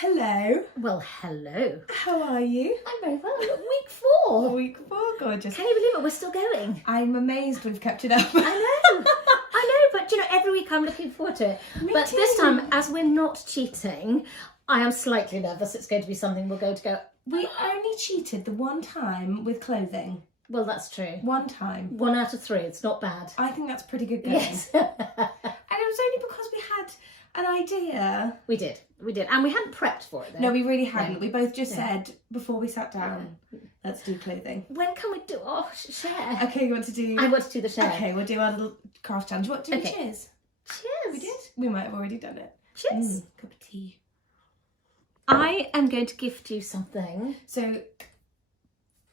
Hello. Well, hello. How are you? I'm very well. Week 4. Week 4, gorgeous. Can you believe it? We're still going. I'm amazed we've kept it up. I know, but every week I'm looking forward to it. But too. this time, as we're not cheating, I am slightly nervous. It's going to be something we're going to go. We only cheated the one time with clothing. Well, that's true. One time. 1 out of 3. It's not bad. I think that's pretty good going. Yes. And it was only because we had an idea. We did. And we hadn't prepped for it, though. No, we really hadn't. No. We both just said before we sat down, let's do clothing. When can we do our share? Okay, you want to do... I want to do the share. Okay, we'll do our little craft challenge. What, do we cheers? Cheers. We did? We might have already done it. Cheers. Cup of tea. I am going to gift you something. So...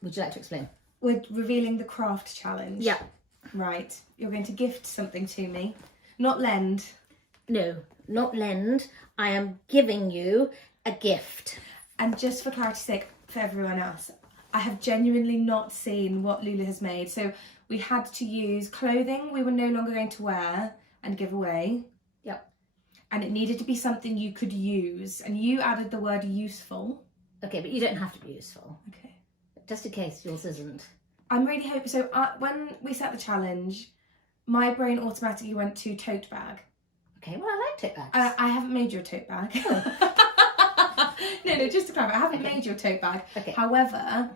Would you like to explain? We're revealing the craft challenge. Yeah. Right. You're going to gift something to me. Not lend. No, not lend. I am giving you a gift. And just for clarity's sake, for everyone else, I have genuinely not seen what Lulu has made. So we had to use clothing we were no longer going to wear and give away. Yep. And it needed to be something you could use. And you added the word useful. Okay, but you don't have to be useful. Okay. Just in case yours isn't. I'm really hoping... So when we set the challenge, my brain automatically went to tote bag. Okay, well, I like tote bags. I haven't made you a tote bag. No, just to clarify, I haven't made you a tote bag. Okay. However,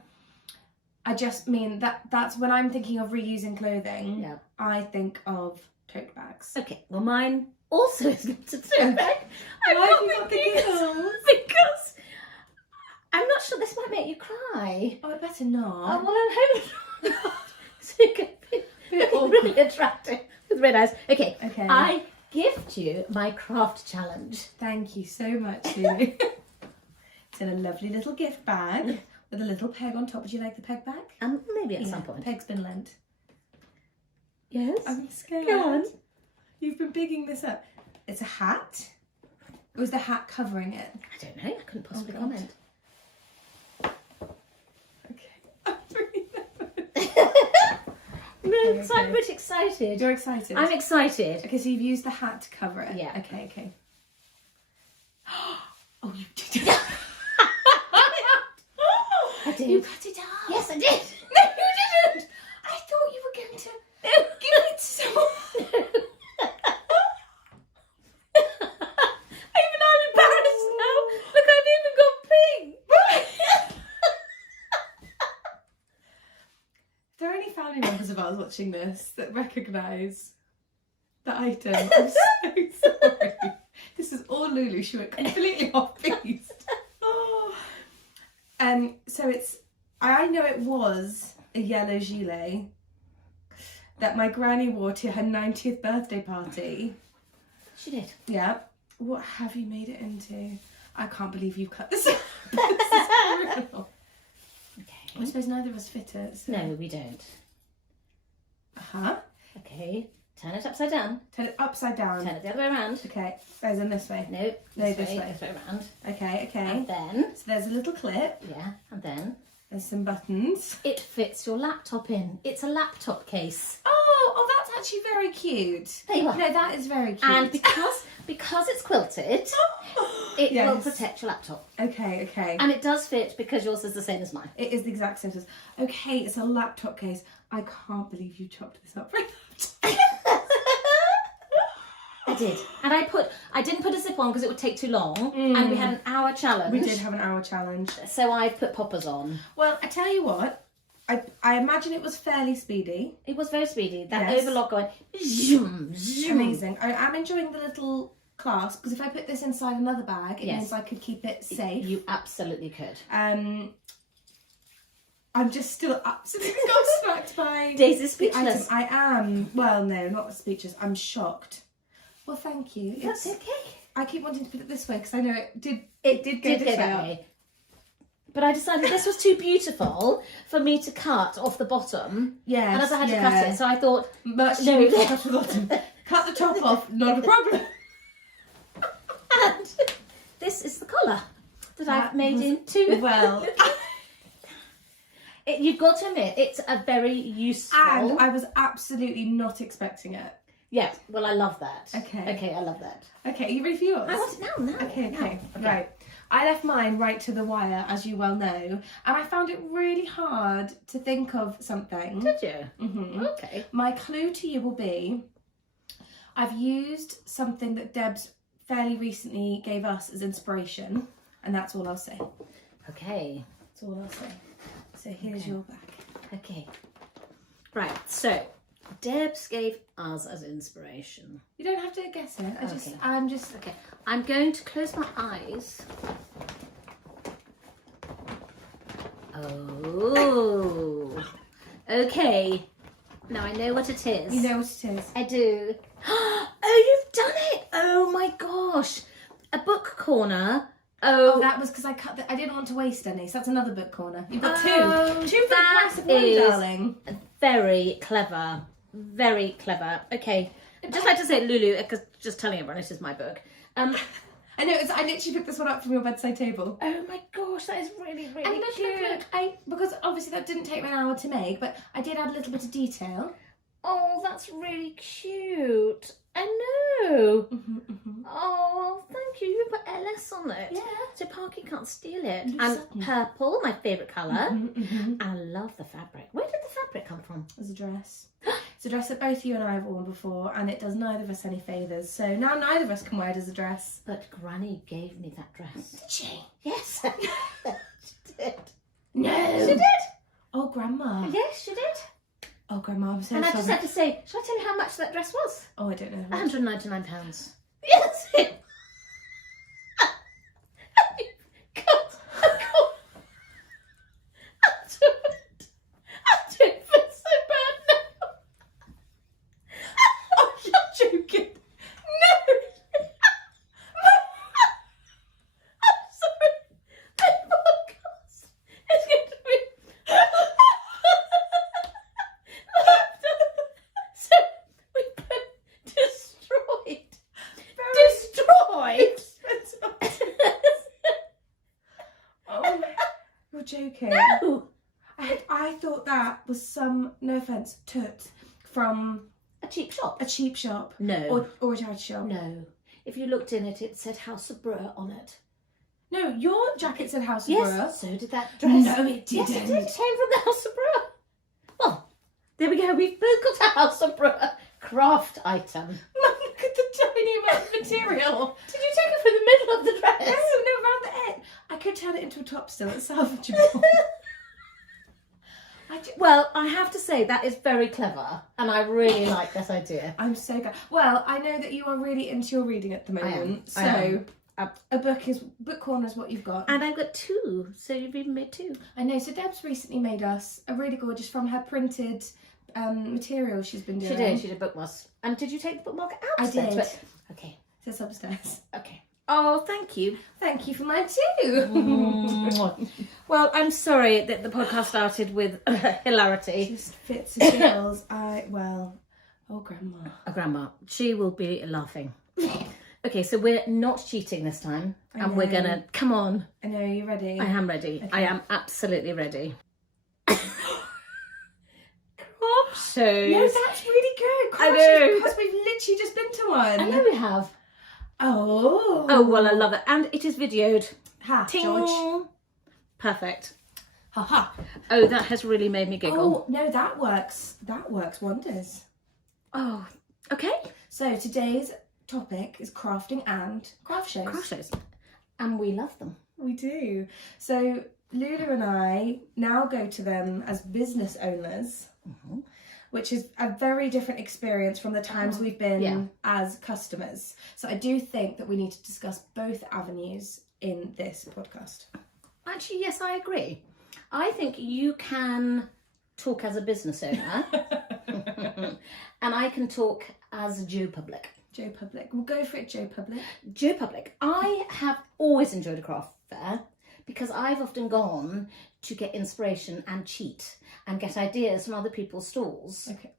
I just mean that's when I'm thinking of reusing clothing, Yeah. I think of tote bags. Okay, well, mine also is not a tote bag. Why have you got the giggles? Because I'm not sure this might make you cry. Oh, it better not. Oh, well, I'm hoping not. So you can be really attractive with red eyes. Okay. Okay. I gift you my craft challenge. Thank you so much, Lulu. It's in a lovely little gift bag with a little peg on top. Would you like the peg back? Maybe at some point. Peg's been lent. Yes. I'm scared. Go on. You've been bigging this up. It's a hat. Or was the hat covering it? I don't know. I couldn't possibly God. comment. Okay. I'm really No, so I'm okay. pretty excited. You're excited? I'm excited. Okay, so you've used the hat to cover it? Yeah. Okay. Oh, you did. I did. You cut it off. Yes, I did. No, you didn't. I thought you were going to give it to someone. Even I'm embarrassed now. Look, I've even got pink. If there are any family members of ours watching this that recognise the item, I'm so sorry. This is all Lulu. She went completely off piste. Oh. So I know it was a yellow gilet that my granny wore to her 90th birthday party. She did. Yeah. What have you made it into? I can't believe you've cut this. This is brutal. I Okay. suppose neither of us fit it. So. No, we don't. Uh-huh. Okay. Turn it upside down. Turn it upside down. Turn it the other way around. Okay. As in this way. No, No, this way. this way. This way around. Okay. And then, So there's a little clip. yeah, and then There's some buttons. it fits your laptop in. It's a laptop case. Oh, that's actually very cute. There you are. No, that is very cute. And because it's quilted, it Yes. will protect your laptop. Okay. And it does fit because yours is the same as mine. It is the exact same size. Okay, it's a laptop case. I can't believe you chopped this up for a laptop. I did. And I didn't put a zip on because it would take too long. And we had an hour challenge. We did have an hour challenge. So I've put poppers on. Well, I tell you what, I imagine it was fairly speedy. It was very speedy. That Yes. overlock going zoom, zoom. Amazing. I am enjoying the little clasp because if I put this inside another bag, it Yes. means I could keep it safe. You absolutely could. I'm just still absolutely gobsmacked by Daisy's the item. speechless. I am. Well, no, not speechless. I'm shocked. Well, thank you. That's okay. I keep wanting to put it this way because I know it did go Did this go that way. way. But I decided this was too beautiful for me to cut off the bottom. Yes. And as I had to cut it, so I thought, Much No, too no. cut the bottom. Cut the top off, not a problem. and this is the collar that I've made into. Well, You've got to admit, it's a very useful. and I was absolutely not expecting it. Yeah, well, I love that. Okay. Okay, I love that. Okay, are you ready for yours? I want it now. Okay. Right. I left mine right to the wire, as you well know, and I found it really hard to think of something. Did you? Mm-hmm. Okay. My clue to you will be, I've used something that Debs fairly recently gave us as inspiration, and that's all I'll say. Okay. That's all I'll say. So here's your back. Okay. Right, so Debs gave us as inspiration. You don't have to guess it. Okay. Okay. I'm going to close my eyes. Oh. Okay. Now I know what it is. You know what it is. I do. Oh, you've done it! Oh my gosh. A book corner. Oh, that was because I didn't want to waste any, so that's another book corner. You've got two. Two for the price of one, darling. Very clever. Very clever. Okay. I'd just like to say, Lulu, because just telling everyone this is my book. I know, I literally picked this one up from your bedside table. Oh my gosh, that is really, really and cute. Because obviously that didn't take me an hour to make, but I did add a little bit of detail. Oh, that's really cute. I know. Mm-hmm, mm-hmm. Oh, thank you. You put LS on it. Yeah. So Parky can't steal it. No, And certainly. purple, my favourite colour. Mm-hmm, mm-hmm. And I love the fabric. Where did the fabric come from? It's a dress. It's a dress that both you and I have worn before, and it does neither of us any favours. So now neither of us can wear it as a dress. But Granny gave me that dress. Did she? Yes. She did. No. She did. Oh, Grandma. Yes, she did. Oh, Grandma, I'm so And I sorry. just have to say, shall I tell you how much that dress was? Oh, I don't know. £199. Yes. I do feel so bad now. Oh, you're joking. No. I'm sorry. My podcast is going to be so we've been destroyed. Oh, you're joking. No. I thought that was some, no offence, toot from A cheap shop. a cheap shop. No. Or a charity shop. No. If you looked in it, it said House of Brewer on it. No, your jacket said House of Yes, Brewer. so did that dress. No, it didn't. Yes, it did. It came from the House of Brewer. Well, there we go. We've both got a House of Brewer craft item. Mum, look at the tiny amount of material. Did you take it from the middle of the dress? No, around the end. I could turn it into a top still. It's salvageable. Well, I have to say that is very clever, and I really like that idea. I'm so glad. Well, I know that you are really into your reading at the moment. I am. A book corner is what you've got. And I've got two, so you've even made two. I know. So Deb's recently made us a really gorgeous from her printed material she's been doing. She did. She did bookmarks. And did you take the bookmark out? I did. Okay. It's upstairs. Okay. Oh, thank you. Thank you for mine too. Well, I'm sorry that the podcast started with hilarity. Just fits and chills. Oh, Grandma. Oh, Grandma, she will be laughing. Okay, so we're not cheating this time, and we're gonna come on. I know, you're ready. I am ready. Okay. I am absolutely ready. Crop shows. No, that's really good. I know. Because we've literally just been to one. I know we have. Oh. Oh well, I love it, and it is videoed. Ha, Ting. George. Perfect. Ha ha. Oh, that has really made me giggle. Oh no, that works. That works wonders. Oh, okay. So today's topic is crafting and craft shows. Craft shows, and we love them. We do. So Lulu and I now go to them as business owners, which is a very different experience from the times we've been as customers. So I do think that we need to discuss both avenues in this podcast. Actually, yes, I agree. I think you can talk as a business owner, and I can talk as Joe Public. Joe Public. We'll go for it, Joe Public. Joe Public. I have always enjoyed a craft fair because I've often gone to get inspiration and cheat and get ideas from other people's stalls. Okay.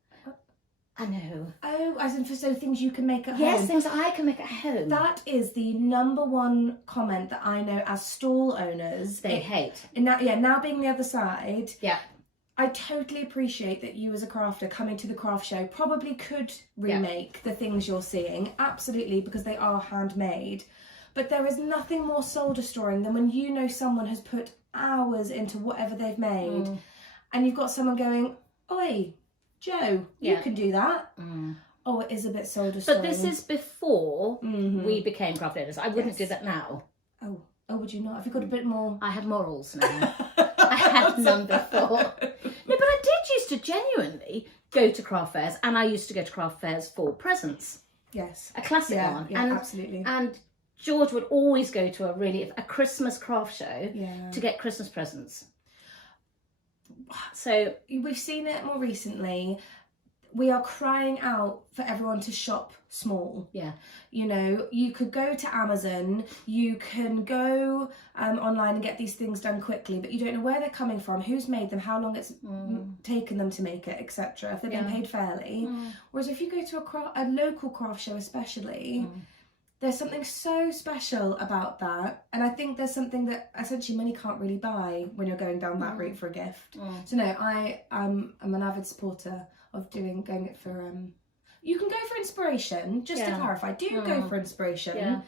I know. Oh, as in for so things you can make at home. Yes, things that I can make at home. That is the number one comment that I know as stall owners. They hate. And now being the other side. Yeah. I totally appreciate that you as a crafter coming to the craft show probably could remake the things you're seeing. Absolutely, because they are handmade. But there is nothing more soul destroying than when you know someone has put hours into whatever they've made, and you've got someone going, "Oi, Joe, you can do that." Oh, it is a bit soul destroying. But this is before we became craft owners. I wouldn't do that now. Oh, would you not? Have you got a bit more? I have morals now. I had none before. No, but I did used to genuinely go to craft fairs, and I used to go to craft fairs for presents. Yes. A classic one. Yeah, absolutely. And George would always go to a Christmas craft show to get Christmas presents. So we've seen it more recently. We are crying out for everyone to shop small. Yeah. You know, you could go to Amazon, you can go online and get these things done quickly, but you don't know where they're coming from, who's made them, how long it's taken them to make it, etc. If they've been paid fairly. Whereas if you go to a local craft show especially, there's something so special about that. And I think there's something that essentially money can't really buy when you're going down that route for a gift. So no, I'm an avid supporter of going it for you can go for inspiration, just to clarify, do go for inspiration.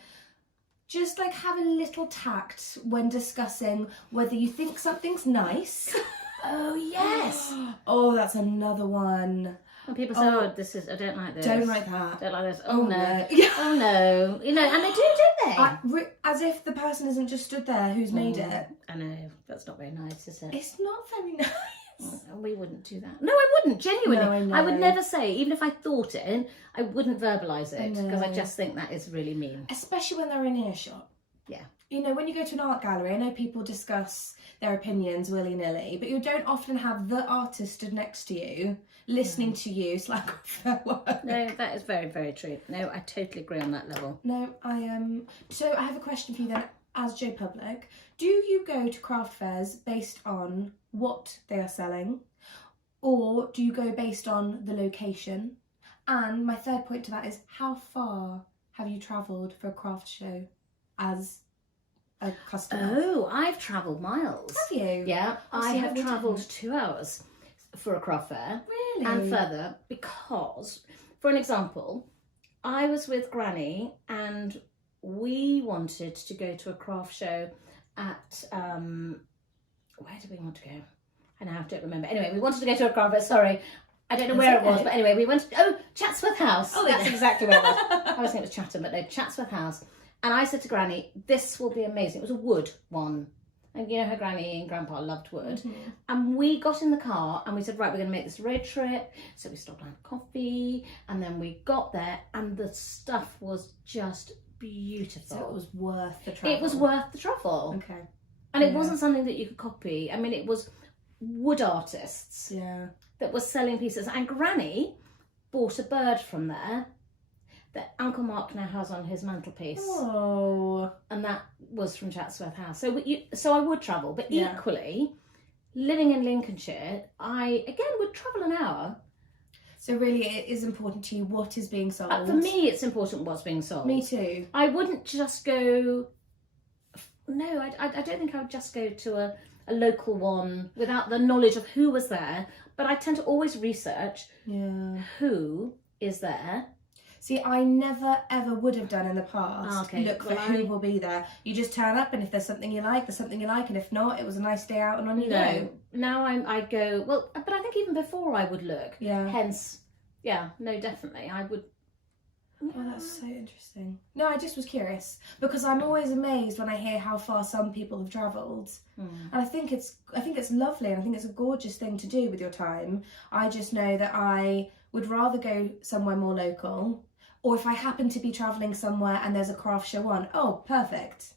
Just like have a little tact when discussing whether you think something's nice. Oh yes. Oh, that's another one. When people say, "Oh, this is I don't like this. Don't like that. Don't like this. Oh no. Yeah. Oh no." You know, and they do, don't they? As if the person isn't just stood there who's made it. I know. That's not very nice, is it? It's not very nice. We wouldn't do that. No, I wouldn't. Genuinely, No, I know. I would never say, even if I thought it, I wouldn't verbalise it because I just think that is really mean. Especially when they're in earshot. Yeah. You know, when you go to an art gallery, I know people discuss their opinions willy-nilly, but you don't often have the artist stood next to you, listening to you slack off their work. No, that is very, very true. No, I totally agree on that level. No, so I have a question for you then, as Joe Public. Do you go to craft fairs based on what they are selling, or do you go based on the location? And my third point to that is, how far have you travelled for a craft show as a customer? Oh, I've travelled miles. Have you? Yeah, Oh, I so have what travelled 2 hours for a craft fair. Really? And further, because, for an example, I was with Granny and we wanted to go to a craft show at, where did we want to go? I now don't remember. Anyway, we wanted to go to a craft fair, sorry. I don't know where it was, but anyway, we went to, Chatsworth House. Oh, that's yeah. exactly where it was. I was thinking it was Chatham, but no, Chatsworth House. And I said to Granny, this will be amazing. It was a wood one. And you know how Granny and Grandpa loved wood. And we got in the car and we said, right, we're going to make this road trip. So we stopped and had coffee. And then we got there and the stuff was just beautiful. So it was worth the travel. It was worth the travel. Okay. And it wasn't something that you could copy. I mean, it was wood artists that were selling pieces. And Granny bought a bird from there that Uncle Mark now has on his mantelpiece. Oh. And that was from Chatsworth House. So I would travel, but equally, living in Lincolnshire, I, again, would travel an hour. So really it is important to you what is being sold. For me, it's important what's being sold. Me too. I wouldn't just go... No, I don't think I would just go to a local one without the knowledge of who was there. But I tend to always research who is there. See, I never ever would have done in the past. Look for who will be there. You just turn up, and if there's something you like, there's something you like, and if not, it was a nice day out and on you go. Now I go, well, but I think even before I would look. Yeah. Hence, no, definitely, I would. Oh, that's so interesting. No, I just was curious because I'm always amazed when I hear how far some people have travelled, and I think it's lovely, and I think it's a gorgeous thing to do with your time. I just know that I would rather go somewhere more local, or if I happen to be travelling somewhere and there's a craft show on, oh, perfect.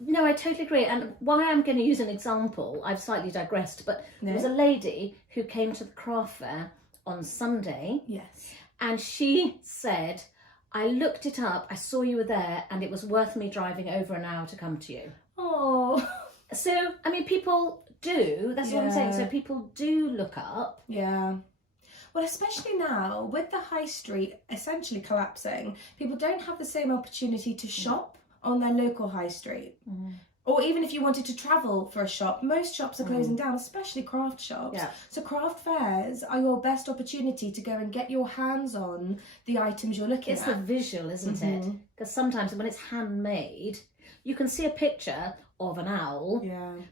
No, I totally agree. And why I'm going to use an example, I've slightly digressed, but there was a lady who came to the craft fair on Sunday. Yes. And she said, I looked it up, I saw you were there, and it was worth me driving over an hour to come to you. Oh. So, I mean, people do, that's what I'm saying. So people do look up. Yeah. Well, especially now, with the high street essentially collapsing, people don't have the same opportunity to shop on their local high street. Or even if you wanted to travel for a shop, most shops are closing down, especially craft shops. Yeah. So craft fairs are your best opportunity to go and get your hands on the items you're looking at. It's the visual, isn't it? Because sometimes when it's handmade, you can see a picture of an owl,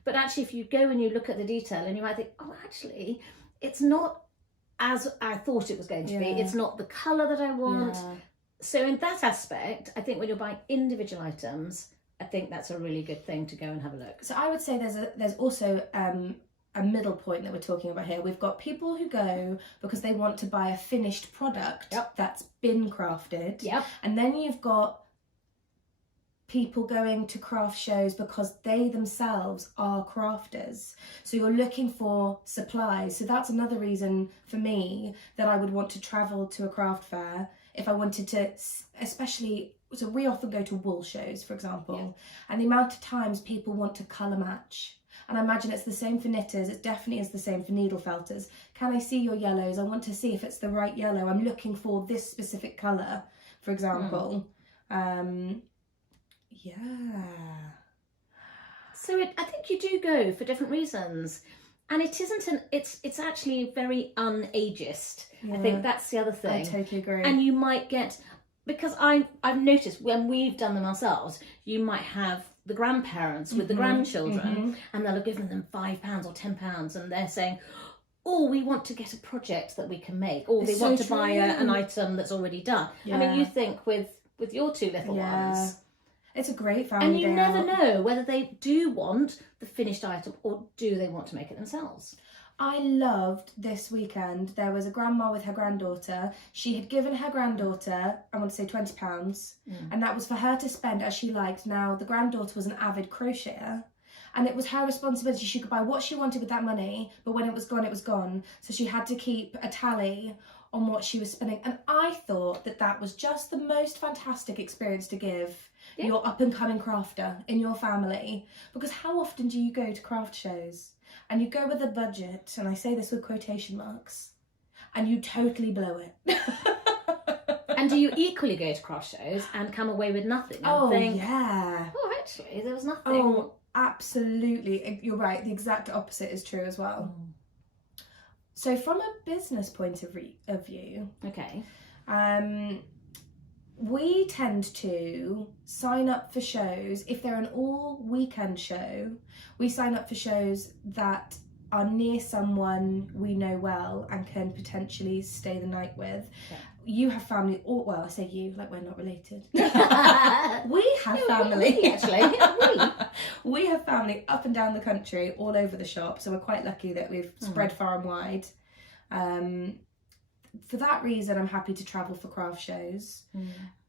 but actually if you go and you look at the detail and you might think, oh, actually, it's not as I thought it was going to be. It's not the colour that I want. So in that aspect, I think when you're buying individual items, I think that's a really good thing to go and have a look. So I would say there's also a middle point that we're talking about here. We've got people who go because they want to buy a finished product that's been crafted. And then you've got people going to craft shows because they themselves are crafters. So you're looking for supplies. So that's another reason for me that I would want to travel to a craft fair if I wanted to, especially, so we often go to wool shows, for example, and the amount of times people want to colour match. And I imagine it's the same for knitters, it definitely is the same for needle felters. Can I see your yellows? I want to see if it's the right yellow. I'm looking for this specific colour, for example. So I think you do go for different reasons. And it isn't it's actually very unageist. I think that's the other thing. I totally agree. And you might get, because I've noticed when we've done them ourselves, you might have the grandparents with the grandchildren and they'll have given them £5 or £10 and they're saying, oh, we want to get a project that we can make, or they want to buy an item that's already done. I mean, you think with your two little ones. It's a great family And you day never out. know whether they do want the finished item or do they want to make it themselves. I loved this weekend. There was a grandma with her granddaughter. She had given her granddaughter, I want to say £20, and that was for her to spend as she liked. Now, the granddaughter was an avid crocheter, and it was her responsibility. She could buy what she wanted with that money, but when it was gone, it was gone. So she had to keep a tally on what she was spending. And I thought that that was just the most fantastic experience to give your up-and-coming crafter in your family. Because how often do you go to craft shows and you go with a budget, and I say this with quotation marks, and you totally blow it? And do you equally go to craft shows and come away with nothing and think, oh, actually, there was nothing? Oh, absolutely. You're right. The exact opposite is true as well. So from a business point of view, we tend to sign up for shows. If they're an all weekend show, we sign up for shows that are near someone we know well and can potentially stay the night with. You have family, or well, I say you, like we're not related. We have family. We have family up and down the country, all over the shop. So we're quite lucky that we've spread far and wide. For that reason, I'm happy to travel for craft shows.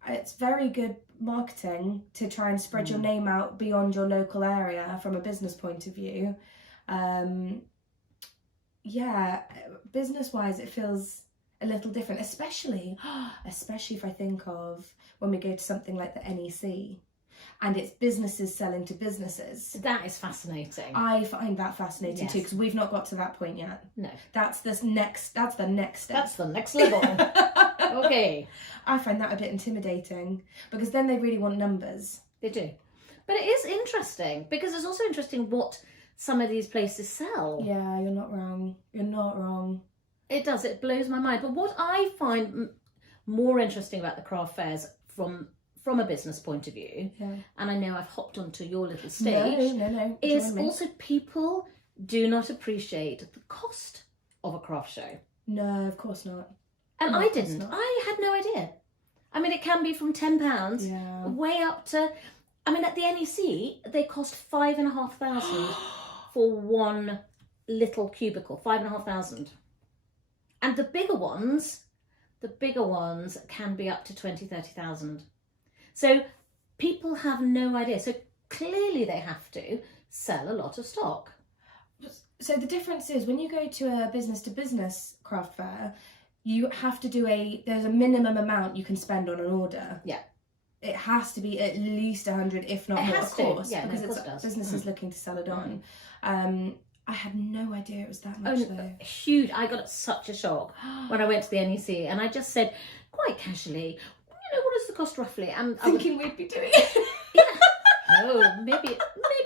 It's very good marketing to try and spread your name out beyond your local area from a business point of view. Business-wise, it feels a little different, especially if I think of when we go to something like the NEC. And it's businesses selling to businesses. That is fascinating. I find that fascinating too, because we've not got to that point yet. No. That's the next step. That's the next level. Okay. I find that a bit intimidating, because then they really want numbers. They do. But it is interesting, because it's also interesting what some of these places sell. Yeah, you're not wrong. You're not wrong. It does. It blows my mind. But what I find more interesting about the craft fairs from a business point of view, and I know I've hopped onto your little stage, no, is also people do not appreciate the cost of a craft show. No, of course not. And I didn't. I had no idea. I mean, it can be from £10 way up to, I mean, at the NEC, they cost £5,500 for one little cubicle, £5,500. And the bigger ones can be up to 20,000, 30,000. So people have no idea. So clearly they have to sell a lot of stock. So the difference is when you go to a business craft fair, you have to there's a minimum amount you can spend on an order. Yeah. It has to be at least 100, if not more, of course. Yeah, because it's businesses looking to sell it on. I had no idea it was that much though. Huge. I got such a shock when I went to the NEC, and I just said quite casually, what is the cost roughly? And thinking we'd be doing it. Oh, maybe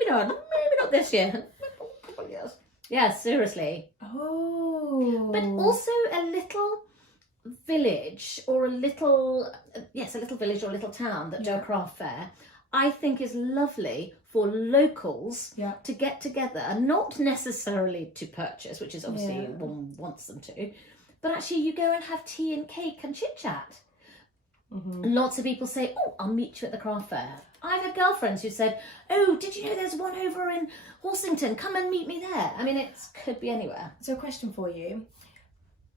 not this year. Yeah, seriously. Oh. But also a little village or a little village or a little town that do a craft fair, I think is lovely for locals to get together, not necessarily to purchase, which is obviously one wants them to, but actually you go and have tea and cake and chit chat. Lots of people say, oh, I'll meet you at the craft fair. I've had girlfriends who said, oh, did you know there's one over in Horsington? Come and meet me there. I mean, it could be anywhere. So a question for you.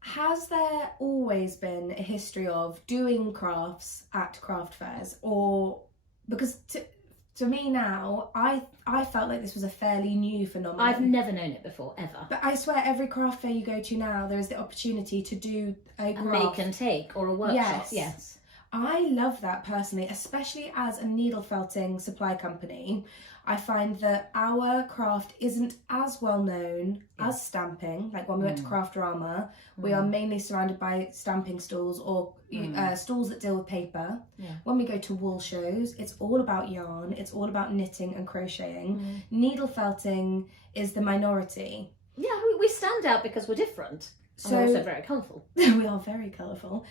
Has there always been a history of doing crafts at craft fairs? Or, because to me now, I felt like this was a fairly new phenomenon. I've never known it before, ever. But I swear every craft fair you go to now, there is the opportunity to do a make and take or a workshop. Yes. I love that personally, especially as a needle felting supply company. I find that our craft isn't as well known as stamping. Like when we went to Craftorama, we are mainly surrounded by stamping stalls or stalls that deal with paper. When we go to wool shows, it's all about yarn, it's all about knitting and crocheting. Needle felting is the minority. Yeah, we stand out because we're different. So, and we're also very colourful. We are very colourful.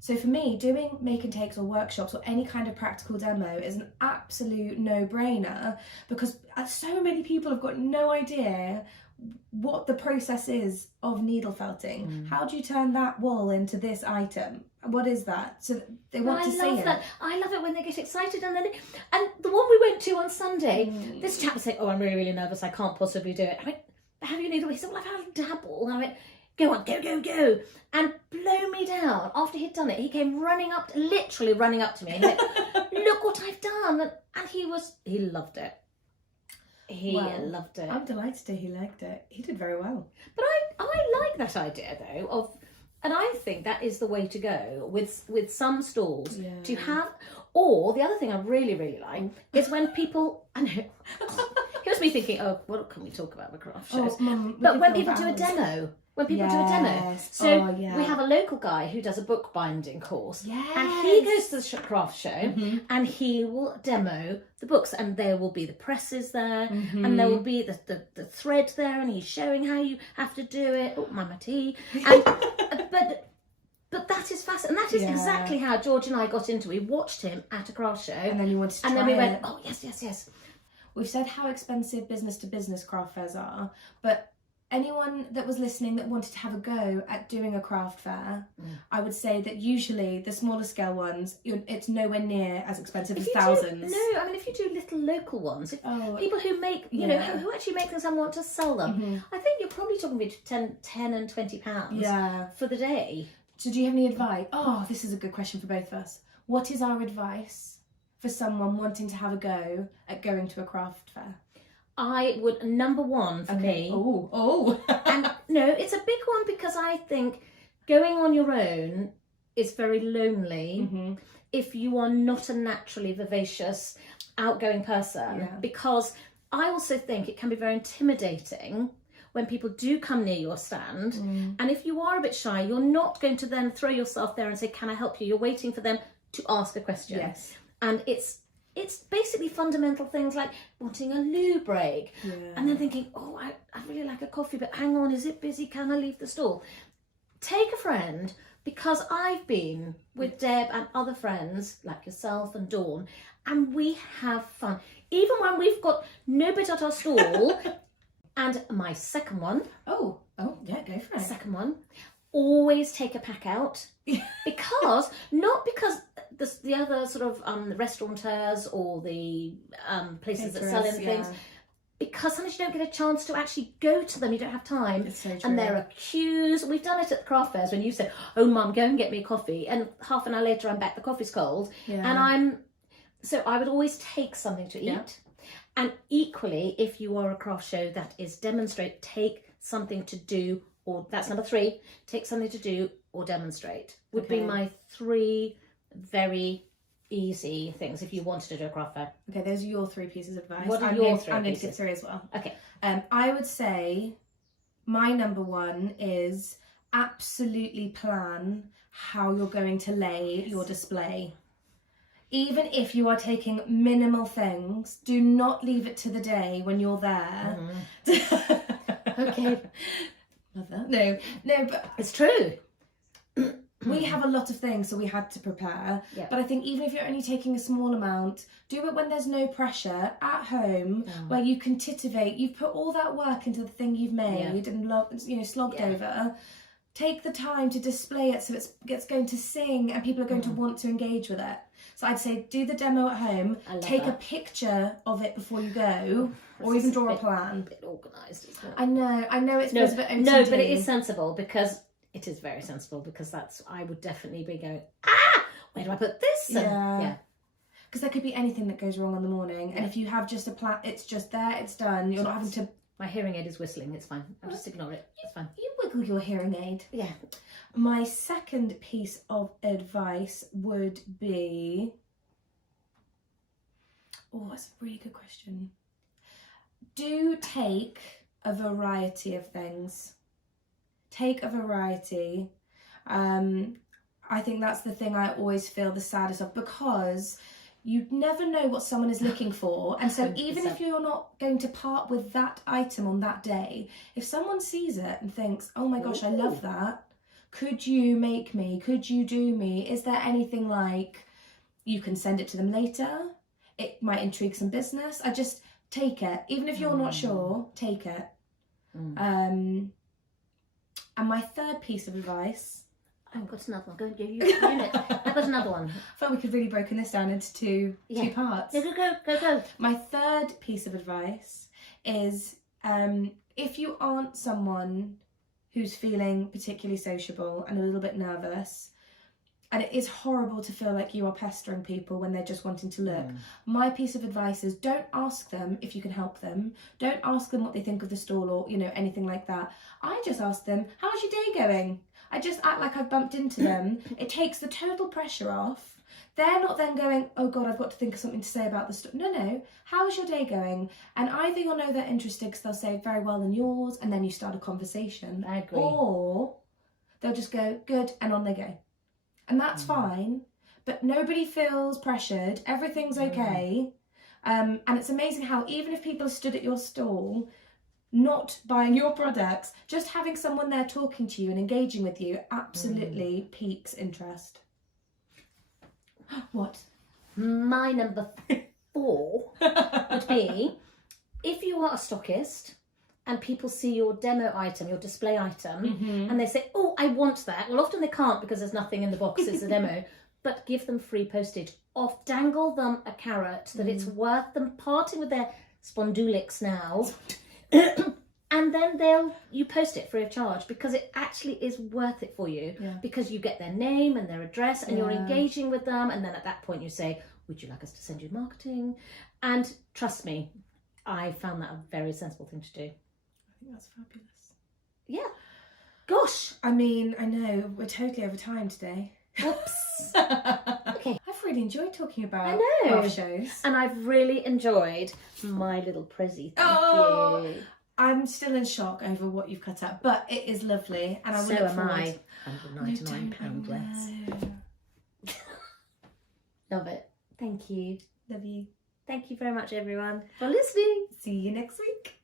So for me, doing make and takes or workshops or any kind of practical demo is an absolute no-brainer, because so many people have got no idea what the process is of needle felting. How do you turn that wool into this item? What is that? So they want to see it. I love it when they get excited, and the one we went to on Sunday, this chap was saying, oh, I'm really, really nervous, I can't possibly do it. I went, have you needle? He said, well, I've had a dabble. And I went, go on, go. And blow me down. After he'd done it, he came literally running up to me and like, look what I've done. And he loved it. He loved it. I'm delighted to hear he liked it. He did very well. But I like that idea though and I think that is the way to go with some stalls to have. Or the other thing I really, really like is when people, I know, here's me thinking, oh, what can we talk about with craft shows? But when people do a demo. When people do a demo. So we have a local guy who does a bookbinding course. And he goes to the craft show and he will demo the books, and there will be the presses there and there will be the thread there, and he's showing how you have to do it. Oh, mama tea. And, but that is fascinating. And that is exactly how George and I got into it. We watched him at a craft show. And then you wanted to try it. And then we went, oh, yes. We've said how expensive business-to-business craft fairs are, but anyone that was listening that wanted to have a go at doing a craft fair, I would say that usually the smaller scale ones, it's nowhere near as expensive as thousands. If you do little local ones, people who make, who actually make things and want to sell them, I think you're probably talking between 10 and £20 for the day. So do you have any advice? Oh, this is a good question for both of us. What is our advice for someone wanting to have a go at going to a craft fair? I would, number one for me. And no, it's a big one, because I think going on your own is very lonely if you are not a naturally vivacious, outgoing person. Because I also think it can be very intimidating when people do come near your stand. And if you are a bit shy, you're not going to then throw yourself there and say, can I help you? You're waiting for them to ask a question. And it's basically fundamental things like wanting a loo break and then thinking, oh, I really like a coffee, but hang on, is it busy? Can I leave the stall? Take a friend, because I've been with Deb and other friends like yourself and Dawn, and we have fun. Even when we've got nobody at our stall. And my second one. Oh, yeah, go for it. Second one. Always take a pack out, not because the other sort of restaurateurs or the places that sell in things, because sometimes you don't get a chance to actually go to them. You don't have time. It's so true. And there are queues. We've done it at the craft fairs when you said, oh mum, go and get me a coffee, and half an hour later I'm back, the coffee's cold. And so I would always take something to eat. And equally, if you are a craft show that is demonstrate, take something to do. Or that's number 3, take something to do or demonstrate would be my 3 very easy things if you wanted to do a craft fair. Okay, those are your 3 pieces of advice. What are your 3 pieces? I'm going to give 3 as well. Okay. I would say my number 1 is absolutely plan how you're going to lay your display. Even if you are taking minimal things, do not leave it to the day when you're there. Okay. Love that. No, but it's true. We have a lot of things, so we had to prepare. Yeah. But I think even if you're only taking a small amount, do it when there's no pressure at home, where you can titivate. You've put all that work into the thing you've made and slogged over. Take the time to display it so it's going to sing and people are going to want to engage with it. So I'd say do the demo at home, take a picture of it before you go, or even draw a plan. A bit organised, isn't it? I know it's a bit OCD. No, but it is sensible, because it is very sensible, because I would definitely be going, where do I put this? Yeah. Because there could be anything that goes wrong on the morning, and if you have just a plan, it's just there, it's done. You're not having to. My hearing aid is whistling. It's fine. I'll just ignore it. It's fine. You wiggle your hearing aid. Yeah. My second piece of advice would be. Oh, that's a really good question. Do take a variety of things. Take a variety. I think that's the thing I always feel the saddest of, because you never know what someone is looking for. And so 100%. Even if you're not going to part with that item on that day, if someone sees it and thinks, oh my gosh, I love that, could you make me? Could you do me? Is there anything like you can send it to them later? It might intrigue some business. I just take it. Even if you're not sure, take it. And my third piece of advice. I've got another one. Go and give you a minute. I've got another one. I felt we could really broken this down into two parts. Yeah, go. My third piece of advice is if you aren't someone who's feeling particularly sociable and a little bit nervous, and it is horrible to feel like you are pestering people when they're just wanting to look. My piece of advice is don't ask them if you can help them. Don't ask them what they think of the stall or, anything like that. I just ask them, how's your day going? I just act like I've bumped into them. It takes the total pressure off. They're not then going, oh God, I've got to think of something to say about the store. No. How's your day going? And either you'll know they're interested because they'll say very well than yours, and then you start a conversation. I agree. Or they'll just go, good, and on they go. And that's fine, but nobody feels pressured. Everything's okay. And it's amazing how even if people stood at your stall, not buying your products, just having someone there talking to you and engaging with you absolutely piques interest. What? My number 4 would be, if you are a stockist and people see your demo item, your display item, and they say, oh, I want that. Well, often they can't because there's nothing in the box, it's a demo. But give them free postage. Dangle them a carrot that it's worth them parting with their spondulics now. And then you post it free of charge, because it actually is worth it for you, because you get their name and their address and you're engaging with them. And then at that point you say, would you like us to send you marketing? And trust me, I found that a very sensible thing to do. I think that's fabulous. Yeah. Gosh. I mean, I know we're totally over time today. Whoops. Okay. I've really enjoyed talking about our shows. And I've really enjoyed my little prezzy. Thank you. I'm still in shock over what you've cut out, but it is lovely, and I will look forward. £199 less. Love it. Thank you. Love you. Thank you very much, everyone, for listening. See you next week.